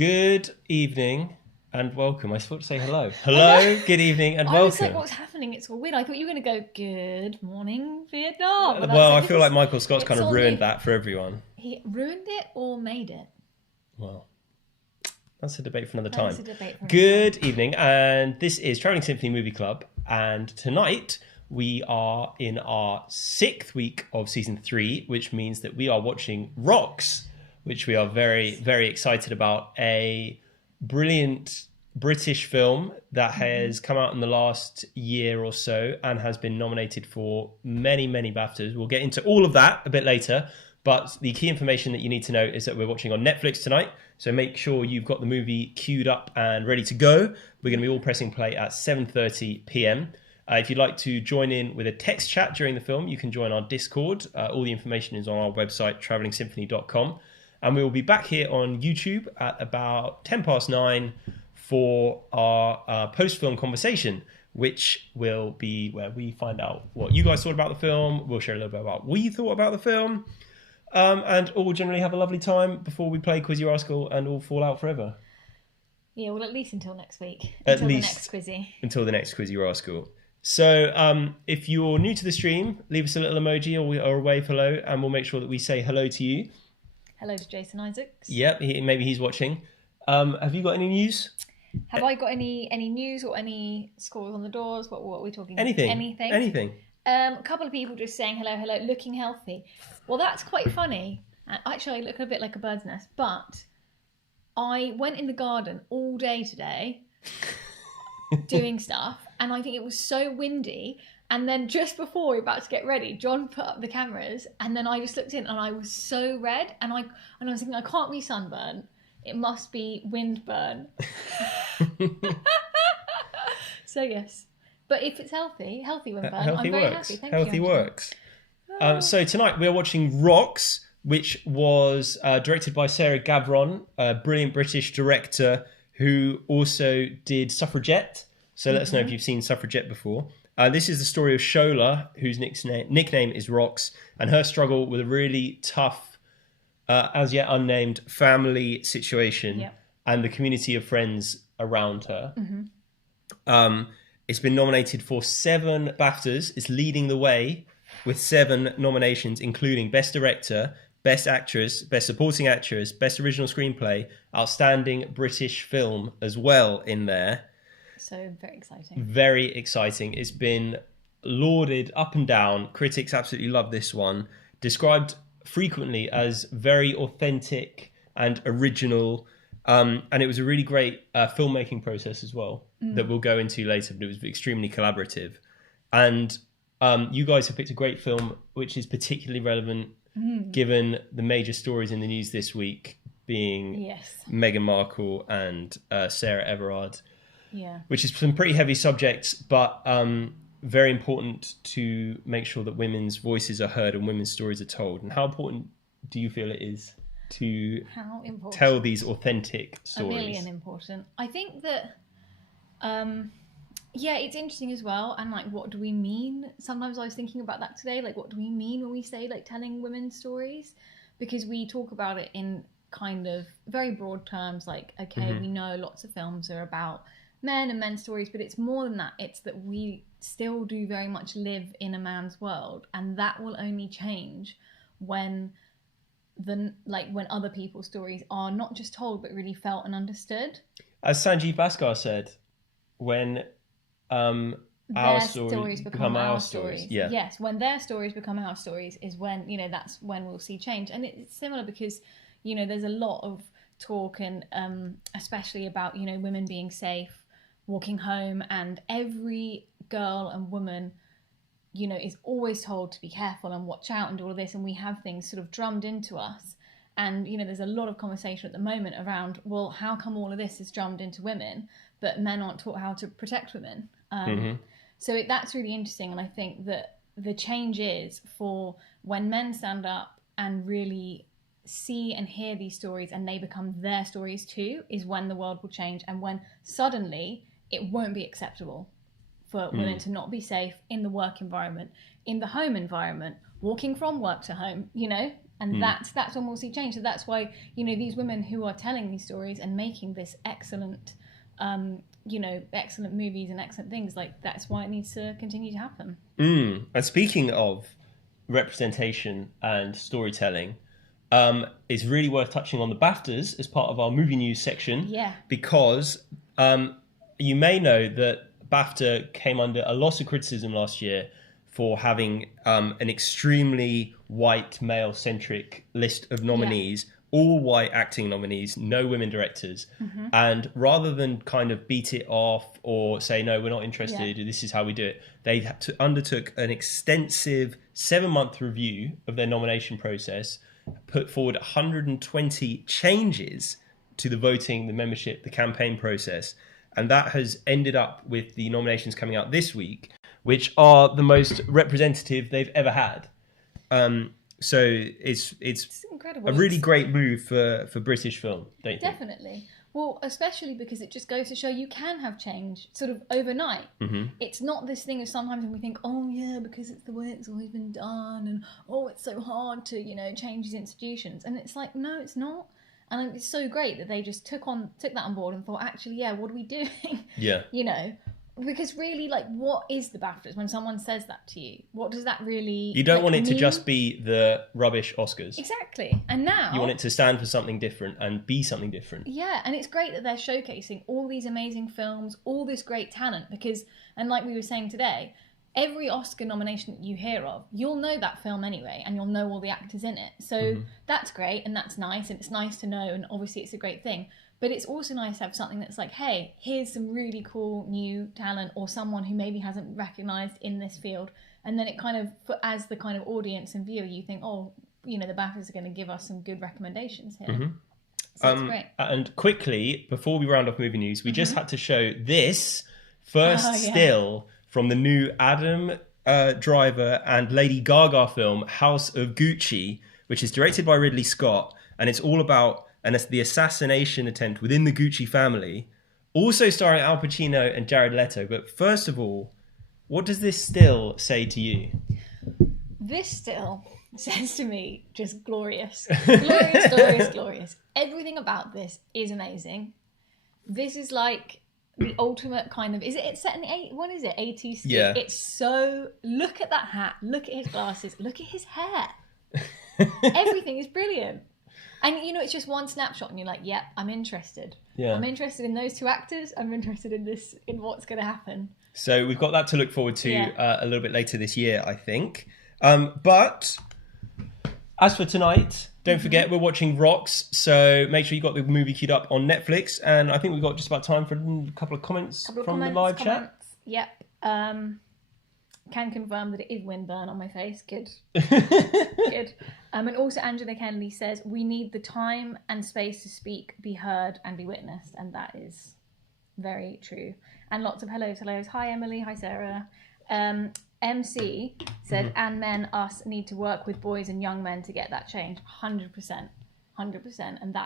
Good evening and welcome. I was supposed to say hello. Hello, good evening and welcome. I was like, what's happening? It's all weird. I thought you were going to go, good morning, Vietnam. Well, I feel like Michael Scott's kind of ruined that for everyone. He ruined it or made it? Well, that's a debate for another time. Good evening, and this is Travelling Symphony Movie Club, and tonight we are in our 6th week of season 3, which means that we are watching Rocks, which we are very, very excited about. A brilliant British film that has come out in the last year or so and has been nominated for many, many BAFTAs. We'll get into all of that a bit later, but the key information that you need to know is that we're watching on Netflix tonight, so make sure you've got the movie queued up and ready to go. We're going to be all pressing play at 7:30 p.m. If you'd like to join in with a text chat during the film, you can join our Discord. All the information is on our website, travellingsymphony.com. And we will be back here on YouTube at about 9:10 for our post-film conversation, which will be where we find out what you guys thought about the film. We'll share a little bit about what we thought about the film. And all generally have a lovely time before we play Quiz Your Rascal and all fall out forever. Yeah, well, at least until next week. Until the next Quizzy. Until the next Quiz Your Rascal. So if you're new to the stream, leave us a little emoji or a wave hello, and we'll make sure that we say hello to you. Hello to Jason Isaacs. Yep, maybe he's watching. Have you got any news? Have I got any news or any scores on the doors? What are we talking about? Anything. A couple of people just saying hello, looking healthy. Well, that's quite funny. Actually, I look a bit like a bird's nest, but I went in the garden all day today doing stuff, and I think it was so windy. And then just before we were about to get ready, John put up the cameras, and then I just looked in, and I was so red, and I was thinking, I can't be sunburn. It must be wind burn. So yes, but if it's healthy wind burn, I'm very happy. Thank you. Healthy works. So tonight we are watching Rocks, which was directed by Sarah Gavron, a brilliant British director who also did Suffragette. So let us know if you've seen Suffragette before. This is the story of Shola, whose nickname is Rocks, and her struggle with a really tough, as yet unnamed, family situation and the community of friends around her. It's been nominated for 7 BAFTAs. It's leading the way with 7 nominations, including Best Director, Best Actress, Best Supporting Actress, Best Original Screenplay, Outstanding British Film as well in there. So very exciting. Very exciting. It's been lauded up and down. Critics absolutely love this one. Described frequently as very authentic and original. And it was a really great filmmaking process as well that we'll go into later, but it was extremely collaborative. And you guys have picked a great film, which is particularly relevant given the major stories in the news this week being Meghan Markle and Sarah Everard. Yeah, which is some pretty heavy subjects, but very important to make sure that women's voices are heard and women's stories are told. And how important do you feel it is to tell these authentic stories? A million important. I think that, it's interesting as well. And like, what do we mean? Sometimes I was thinking about that today. Like, what do we mean when we say like telling women's stories? Because we talk about it in kind of very broad terms. Like, okay, we know lots of films are about men and men's stories, but it's more than that. It's that we still do very much live in a man's world, and that will only change when other people's stories are not just told but really felt and understood. As Sanjeev Bhaskar said, when our stories become our stories. Yeah. Yes, when their stories become our stories is when, that's when we'll see change. And it's similar because, there's a lot of talk and especially about, women being safe, walking home, and every girl and woman, is always told to be careful and watch out and all of this, and we have things sort of drummed into us. And there's a lot of conversation at the moment around, well, how come all of this is drummed into women but men aren't taught how to protect women? So that's really interesting, and I think that the change is for when men stand up and really see and hear these stories and they become their stories too, is when the world will change, and when suddenly it won't be acceptable for women to not be safe in the work environment, in the home environment, walking from work to home, you know, and that's when we'll see change. So that's why, you know, these women who are telling these stories and making this excellent, you know, excellent movies and excellent things, like that's why it needs to continue to happen. And speaking of representation and storytelling, it's really worth touching on the BAFTAs as part of our movie news section. Yeah. Because you may know that BAFTA came under a lot of criticism last year for having an extremely white male-centric list of nominees, all white acting nominees, no women directors. And rather than kind of beat it off or say, no, we're not interested, this is how we do it, they undertook an extensive 7-month review of their nomination process, put forward 120 changes to the voting, the membership, the campaign process. And that has ended up with the nominations coming out this week, which are the most representative they've ever had. So it's incredible. A really great move for British film, don't you think? Definitely. Well, especially because it just goes to show you can have change sort of overnight. It's not this thing of sometimes when we think, oh yeah, because it's the way it's always been done, and oh, it's so hard to, you know, change these institutions. And it's like, no, it's not. And it's so great that they just took that on board and thought, actually, yeah, what are we doing? Yeah. You know, because really, like, what is the BAFTAs when someone says that to you? What does that really You don't want it mean? to just be the rubbish Oscars. Exactly. And now... You want it to stand for something different and be something different. Yeah, and it's great that they're showcasing all these amazing films, all this great talent, because, and like we were saying today, every Oscar nomination that you hear of, you'll know that film anyway, and you'll know all the actors in it. So that's great, and that's nice, and it's nice to know, and obviously it's a great thing. But it's also nice to have something that's like, hey, here's some really cool new talent, or someone who maybe hasn't recognised in this field. And then it kind of, as the kind of audience and viewer, you think, oh, you know, the BAFTAs are going to give us some good recommendations here. So it's great. And quickly, before we round off movie news, we just had to show this first still from the new Adam Driver and Lady Gaga film, House of Gucci, which is directed by Ridley Scott. And it's all about the assassination attempt within the Gucci family, also starring Al Pacino and Jared Leto. But first of all, what does this still say to you? This still says to me, just glorious. Glorious, glorious, glorious. Everything about this is amazing. This is like the ultimate kind of... It's set in the 80s? Yeah. It's so... Look at that hat. Look at his glasses. Look at his hair. Everything is brilliant. And, you know, it's just one snapshot and you're like, yep, I'm interested. Yeah. I'm interested in those two actors. I'm interested in this, in what's going to happen. So we've got that to look forward to a little bit later this year, I think. But as for tonight, don't forget we're watching Rocks. So make sure you got the movie queued up on Netflix. And I think we've got just about time for a couple of comments the live chat. Yep. Can confirm that it is windburn on my face. Good. Good. And also Angela Kennedy says, we need the time and space to speak, be heard and be witnessed. And that is very true. And lots of hellos. Hi, Emily. Hi, Sarah. MC said, and men, us, need to work with boys and young men to get that change. 100%. 100%. And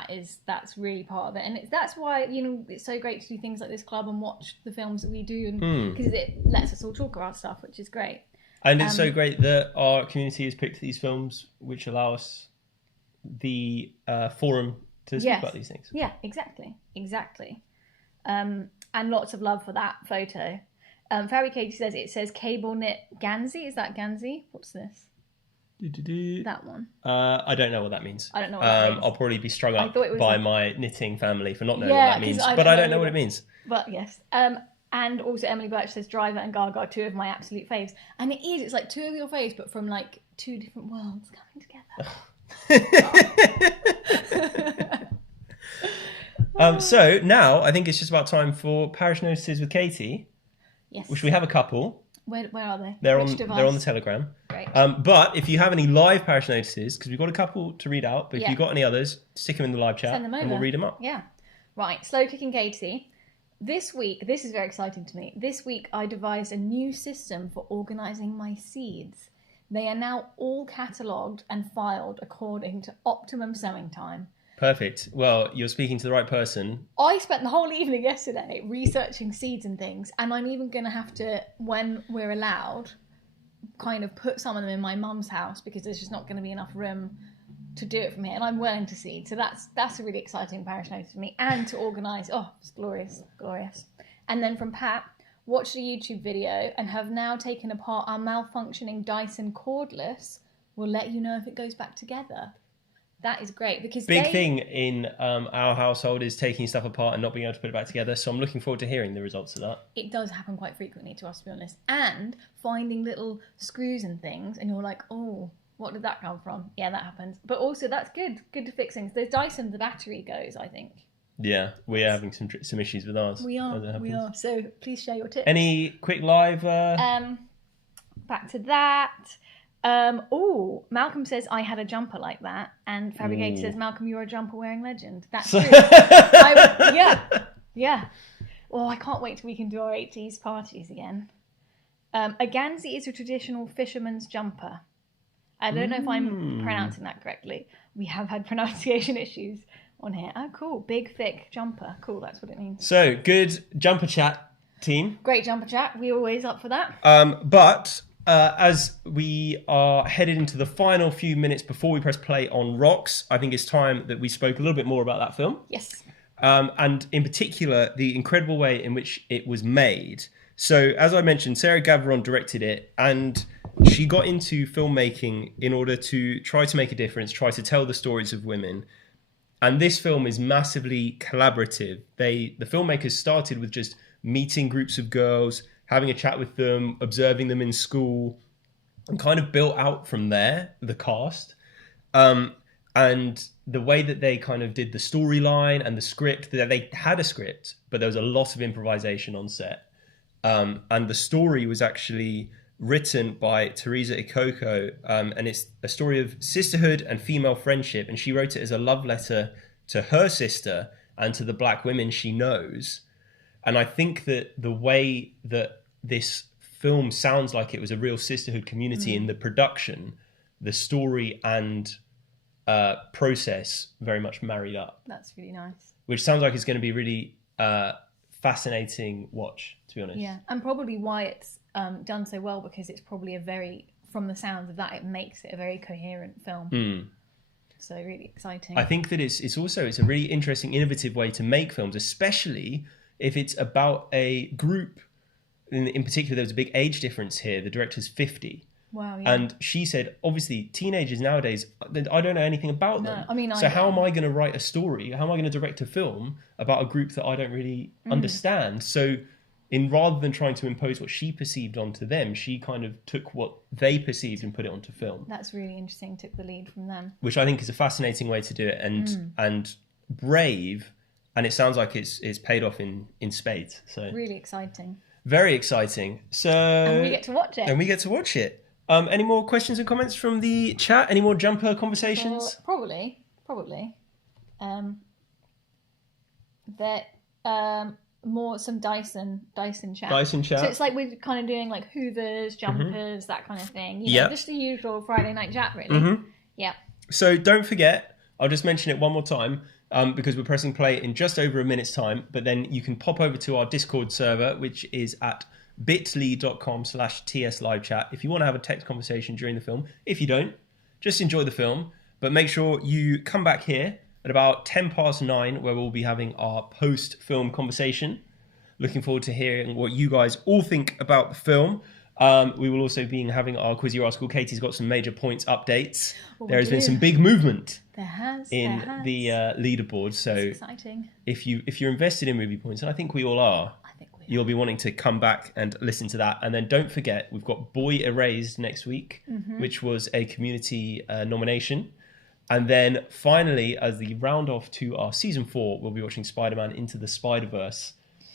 that's really part of it. And that's why, you know, it's so great to do things like this club and watch the films that we do, and because it lets us all talk about stuff, which is great. And it's so great that our community has picked these films which allow us the forum to speak about these things. Yeah, exactly. And lots of love for that photo. Fairy Katie says, it says cable knit Gansey. Is that Gansey? What's this? That one. I don't know what that means. I don't know what that means. I'll probably be strung up by my knitting family for not knowing what that means. I don't know what it means. But yes. And also Emily Birch says Driver and Gaga, two of my absolute faves. And it is. It's like two of your faves, but from like two different worlds coming together. So now I think it's just about time for Parish Notices with Katie. Yes. Which we have a couple. Where are they? They're on the Telegram. Great. But if you have any live Parish Notices, because we've got a couple to read out, but if you've got any others, stick them in the live chat. Send them over. And we'll read them up. Yeah. Right. Slow Cooking Katie. This week, this is very exciting to me. This week I devised a new system for organising my seeds. They are now all catalogued and filed according to optimum sowing time. Perfect. Well, you're speaking to the right person. I spent the whole evening yesterday researching seeds and things, and I'm even going to have to, when we're allowed, kind of put some of them in my mum's house because there's just not going to be enough room to do it from here, and I'm willing to see. So that's a really exciting parish notice for me, and to organise. Oh, it's glorious. And then from Pat, watched a YouTube video and have now taken apart our malfunctioning Dyson cordless. We'll let you know if it goes back together. That is great because big thing in our household is taking stuff apart and not being able to put it back together. So I'm looking forward to hearing the results of that. It does happen quite frequently to us, to be honest. And finding little screws and things, and you're like, oh, what did that come from? Yeah, that happens. But also, that's good. Good to fix things. The Dyson, the battery goes, I think. Yeah, we are having some issues with ours. We are. So please share your tips. Any quick live? Back to that. Malcolm says I had a jumper like that, and Fabricator says, Malcolm, you're a jumper wearing legend. That's true. Yeah. Well, I can't wait till we can do our 80s parties again. A Gansey is a traditional fisherman's jumper. I don't know if I'm pronouncing that correctly. We have had pronunciation issues on here. Oh, cool. Big, thick jumper. Cool, that's what it means. So, good jumper chat, team. Great jumper chat. We're always up for that. But as we are headed into the final few minutes before we press play on Rocks, I think it's time that we spoke a little bit more about that film. Yes. And in particular, the incredible way in which it was made. So, as I mentioned, Sarah Gavron directed it, and she got into filmmaking in order to try to make a difference, try to tell the stories of women. And this film is massively collaborative. The filmmakers started with just meeting groups of girls, having a chat with them, observing them in school, and kind of built out from there, the cast. And the way that they kind of did the storyline and the script, that they had a script, but there was a lot of improvisation on set. And the story was actually written by Teresa Ikoko, and it's a story of sisterhood and female friendship, and she wrote it as a love letter to her sister and to the black women she knows. And I think that the way that this film sounds like it was a real sisterhood community in the production, the story and process very much married up. That's really nice. Which sounds like it's going to be really fascinating watch, to be honest. Yeah, and probably why it's done so well, because it's probably from the sounds of that, it makes it a very coherent film. So really exciting. I think that it's a really interesting, innovative way to make films, especially if it's about a group. In particular, there was a big age difference here. The director's 50. Wow, yeah. And she said, obviously, teenagers nowadays, I don't know anything about them. I mean, so how am I going to write a story? How am I going to direct a film about a group that I don't really understand? So rather than trying to impose what she perceived onto them, she kind of took what they perceived and put it onto film. That's really interesting, took the lead from them. Which I think is a fascinating way to do it, and brave, and it sounds like it's paid off in spades. So really exciting. Very exciting. So and we get to watch it. Any more questions and comments from the chat? Any more jumper conversations? Probably. More some Dyson chat. Dyson chat. So it's like we're kind of doing like Hoovers, jumpers, that kind of thing. You know, just the usual Friday night chat, really. Yeah. So don't forget, I'll just mention it one more time, because we're pressing play in just over a minute's time. But then you can pop over to our Discord server, which is at bit.ly.com/TS live chat if you want to have a text conversation during the film. If you don't, just enjoy the film, but make sure you come back here at about 9:10 where we'll be having our post-film conversation. Looking forward to hearing what you guys all think about the film. We will also be having our Quiz Your Article. Katie's got some major points updates. There has been some big movement in the leaderboard. So it's exciting. If you're invested in movie points, and I think we all are, you'll be wanting to come back and listen to that. And then don't forget, we've got Boy Erased next week, which was a community nomination. And then finally, as the round off to our season 4, we'll be watching Spider-Man Into the Spider-Verse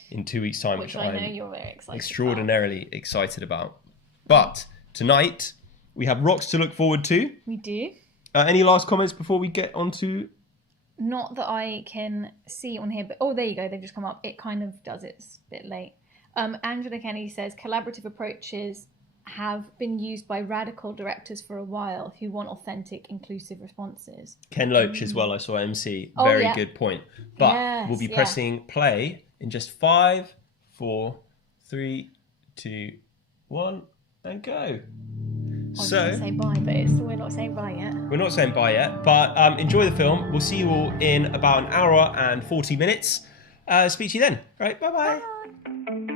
in 2 weeks' time, which I know you're very excited extraordinarily excited about. But tonight, we have Rocks to look forward to. We do. Any last comments before we get on to... Not that I can see on here, but there you go. They've just come up. It kind of does. It's a bit late. Angela Kennedy says collaborative approaches have been used by radical directors for a while who want authentic, inclusive responses. Ken Loach as well. I saw MC. Very good point. But we'll be pressing play in just 5, 4, 3, 2, 1. and go. I was So going to say bye, but we're not saying bye yet. we're not saying bye yet, but enjoy the film. We'll see you all in about an hour and 40 minutes. Speak to you then. Right, bye-bye. Bye.